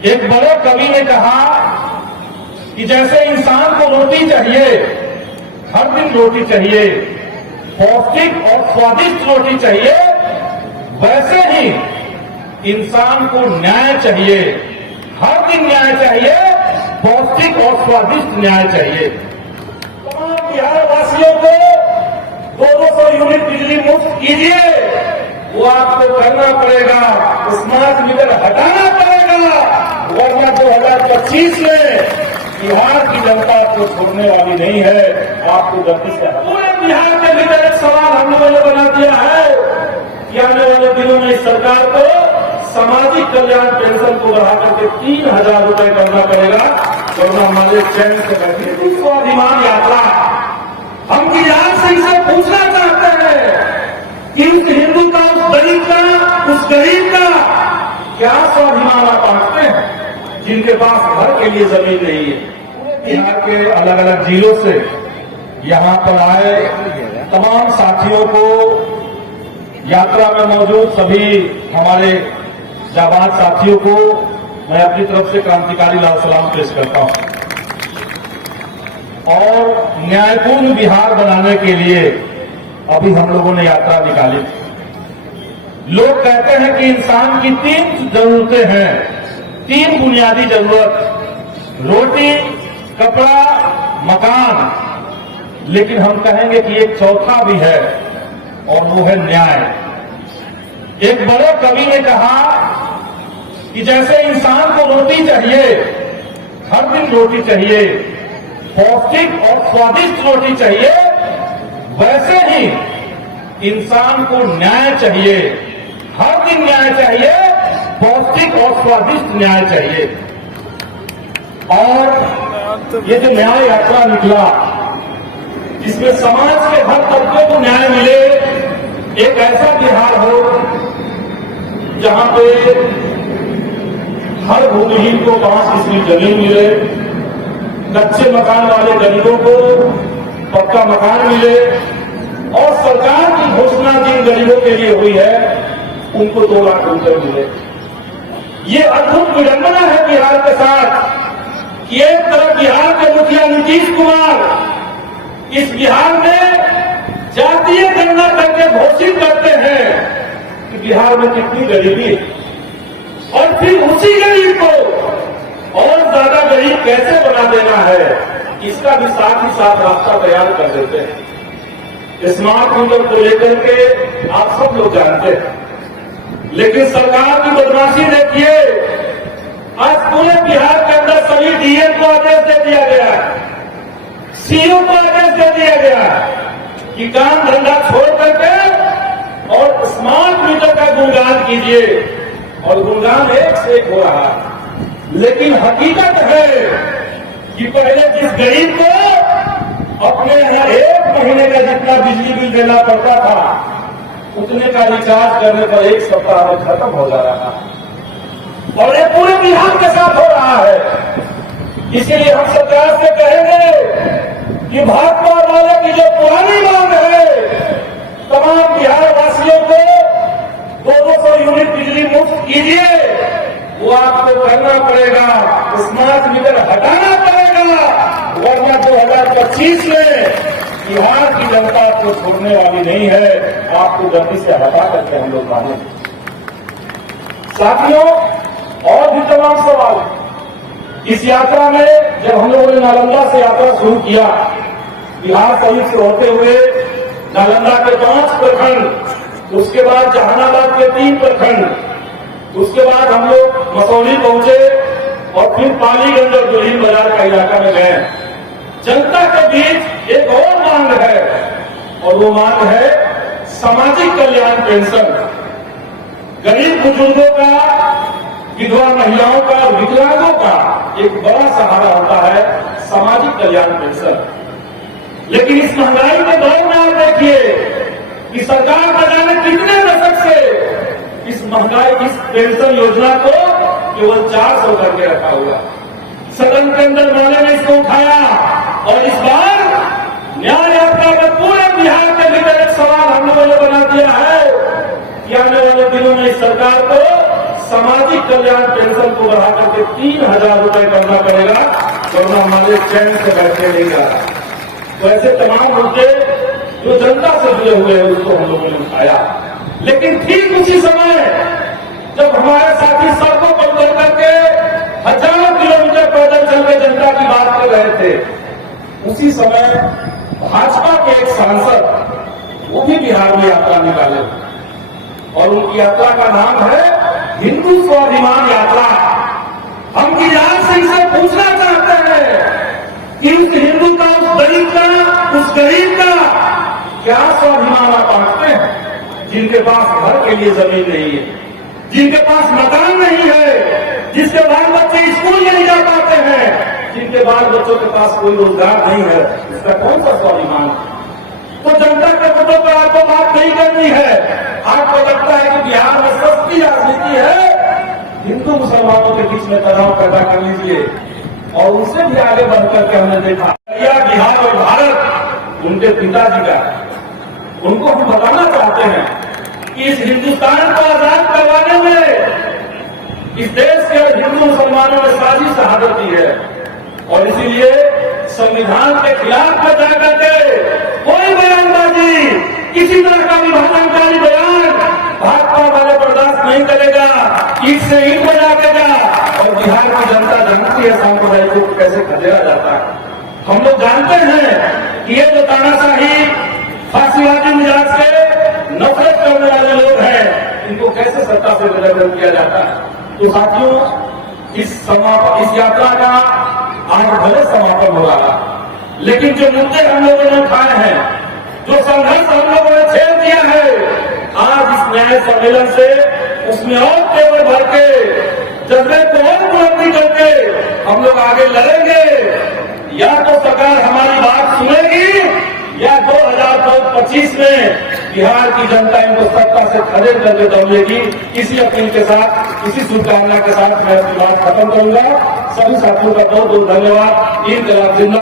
एक बड़े कवि ने कहा कि जैसे इंसान को रोटी चाहिए, हर दिन रोटी चाहिए, पौष्टिक और स्वादिष्ट रोटी चाहिए, वैसे ही इंसान को न्याय चाहिए, हर दिन न्याय चाहिए, पौष्टिक और स्वादिष्ट न्याय चाहिए। तमाम बिहार वासियों को 200 यूनिट बिजली मुफ्त कीजिए, वो आपको करना पड़ेगा, स्मार्ट मीटर हटाना पड़ेगा, वरना 2025 में बिहार की जनता आपको छोड़ने वाली नहीं है, आपको गलती से पूरे बिहार के भीतर एक सवाल हम लोगों ने बना दिया है कि आने वाले दिनों में इस सरकार को सामाजिक कल्याण पेंशन को बढ़ा करके 3,000 रुपए करना पड़ेगा, वरना हमारे चैन से बैठे स्वाभिमान यात्रा। हम बिहार से इसे पूछना चाहते हैं कि उस हिंदू का, उस गरीब का क्या स्वाभिमान आप बांटते हैं जिनके पास घर के लिए जमीन नहीं है। बिहार के अलग अलग जिलों से यहां पर आए तमाम साथियों को, यात्रा में मौजूद सभी हमारे जाबाज साथियों को मैं अपनी तरफ से क्रांतिकारी लाल सलाम पेश करता हूं। और न्यायपूर्ण बिहार बनाने के लिए अभी हम लोगों ने यात्रा निकाली। लोग कहते हैं कि इंसान की 3 जरूरतें हैं, 3 बुनियादी जरूरत, रोटी, कपड़ा, मकान, लेकिन हम कहेंगे कि एक चौथा भी है और वो है न्याय। एक बड़े कवि ने कहा कि जैसे इंसान को रोटी चाहिए, हर दिन रोटी चाहिए, पौष्टिक और स्वादिष्ट रोटी चाहिए, वैसे ही इंसान को न्याय चाहिए, हर दिन न्याय चाहिए, पौष्टिक और स्वादिष्ट न्याय चाहिए। और ये जो न्याय यात्रा निकला, जिसमें समाज के हर तबके को न्याय मिले, एक ऐसा बिहार हो जहां पे हर भूमिहीन को 5 किस्म जमीन मिले, कच्चे मकान वाले गरीबों को पक्का मकान मिले, और सरकार की घोषणा जिन गरीबों के लिए हुई है उनको 2 लाख रुपए मिले। ये अद्भुत विडंबना है बिहार के साथ कि एक तरफ बिहार के मुखिया नीतीश कुमार इस बिहार में जातीय गणना करके घोषित करते हैं कि बिहार में कितनी गरीबी है, और फिर उसी गरीब को और ज्यादा गरीब कैसे बना देना है, इसका भी साथ ही साथ रास्ता तैयार कर देते हैं। स्मार्ट मीटर को लेकर के आप सब लोग जानते हैं, लेकिन सरकार की बदमाशी देखिए। आज पूरे बिहार के अंदर सभी डीएम को आदेश दे दिया गया, सीओ को आदेश दे दिया गया कि काम धंधा छोड़ करके और स्मार्ट मीटर का गुणगान कीजिए, और गुणगान एक से एक हो रहा है। लेकिन हकीकत है कि पहले जिस गरीब को अपने यहां 1 महीने का जितना बिजली बिल देना पड़ता था, उतने का रिचार्ज करने पर 1 सप्ताह में खत्म हो जा रहा है, और ये पूरे बिहार के साथ हो रहा है। इसीलिए हम सरकार से कहेंगे कि भाजपा वाले की जो पुरानी मांग है, तमाम बिहार वासियों को 200 यूनिट बिजली मुफ्त कीजिए, वो आपको करना पड़ेगा, स्मार्ट मीटर हटाना पड़ेगा, वरना 2025 में बिहार की जनता को छोड़ने वाली नहीं है, आपको गलती से हटा करके हम लोग माने। साथियों, और भी तमाम सवाल। इस यात्रा में जब हम लोगों ने नालंदा से यात्रा शुरू किया, बिहार शरीफ से होते हुए नालंदा के 5 प्रखंड, उसके बाद जहानाबाद के 3 प्रखंड, उसके बाद हम लोग मसौली पहुंचे और फिर पालीगंज और दुल्हिन बाजार का इलाका में गए। जनता के बीच एक और मांग है, और वो मांग है सामाजिक कल्याण पेंशन। गरीब बुजुर्गों का, विधवा महिलाओं का, विकलांगों का एक बड़ा सहारा होता है सामाजिक कल्याण पेंशन। लेकिन इस महंगाई के दौर में आप देखिए कि सरकार न जाने कितने दशक से इस महंगाई, इस पेंशन योजना को केवल 400 करके रखा हुआ। सदन के अंदर मौले ने इसको उठाया, और इस बार न्याय यात्रा में पूरे बिहार के भीतर एक सवाल हम लोगों ने बना दिया है कि आने वाले दिनों में इस सरकार को सामाजिक कल्याण पेंशन को बढ़ा करके 3,000 रुपए करना पड़ेगा, वरना हमारे चैन से बैठने नहीं जा रहा। तो ऐसे तमाम मुद्दे जो जनता से जुड़े हुए हैं उसको हम लोगों ने उठाया। लेकिन ठीक उसी समय जब हमारे साथी सड़कों पर उतर करके हजारों किलोमीटर पैदल चल के जनता की बात कर रहे थे, उसी समय भाजपा के एक सांसद वो भी बिहार में यात्रा निकाले और उनकी यात्रा का नाम है हिंदू स्वाभिमान यात्रा। हम गिरिराज सिंह से पूछना चाहते हैं कि उस हिंदू का, उस गरीब का क्या स्वाभिमान आप बांटते हैं, जिनके पास घर के लिए जमीन नहीं है, जिनके पास मकान नहीं है, जिसके बाल बच्चे स्कूल नहीं जा पाते हैं, जिनके बाल बच्चों के पास कोई रोजगार नहीं है, इसका कौन सा स्वाभिमान? तो जनता के मुद्दों पर आपको बात नहीं करनी है। आपको लगता है कि बिहार में सस्ती राजनीति है, हिंदू मुसलमानों के बीच में तनाव पैदा कर लीजिए। और उससे भी आगे बढ़कर के हमने देखा बिहार और भारत उनके पिताजी का, उनको हम बताना चाहते हैं कि इस हिंदुस्तान को आजाद करवाने में इस देश के हिंदू मुसलमानों ने साजिश शहादत दी है। और इसीलिए संविधान के खिलाफ में जाकर के कोई बयानबाजी, किसी तरह का विभाजनकारी बयान भाजपा वाले बर्दाश्त नहीं करेगा, ईट से ईट बजा देगा। और बिहार की जनता जानती है सांप्रदायिक को कैसे खदेड़ा जाता है। हम लोग जानते हैं कि ये जो तानाशाही फांसीवादी मिजाज से नफरत करने वाले लोग हैं, इनको कैसे सत्ता से निलंबन किया जाता है। तो साथियों, इस यात्रा का आज भले समापन हो रहा, लेकिन जो मुद्दे हम लोगों ने उठाए हैं, जो संघर्ष हम लोगों ने छेड़ दिया है, आज इस न्याय सम्मेलन से उसमें और तेवर भर के, जज्बे को और बुलंदी करके हम लोग आगे लड़ेंगे। या तो सरकार हमारी बात सुनेगी या 2025 में बिहार की जनता इनको सत्ता से खदेड़ करके दौड़ेगी। इसी अपील के साथ, इसी शुभकामना के साथ मैं अपनी बात खत्म करूंगा। सभी साथियों का बहुत बहुत धन्यवाद। ईद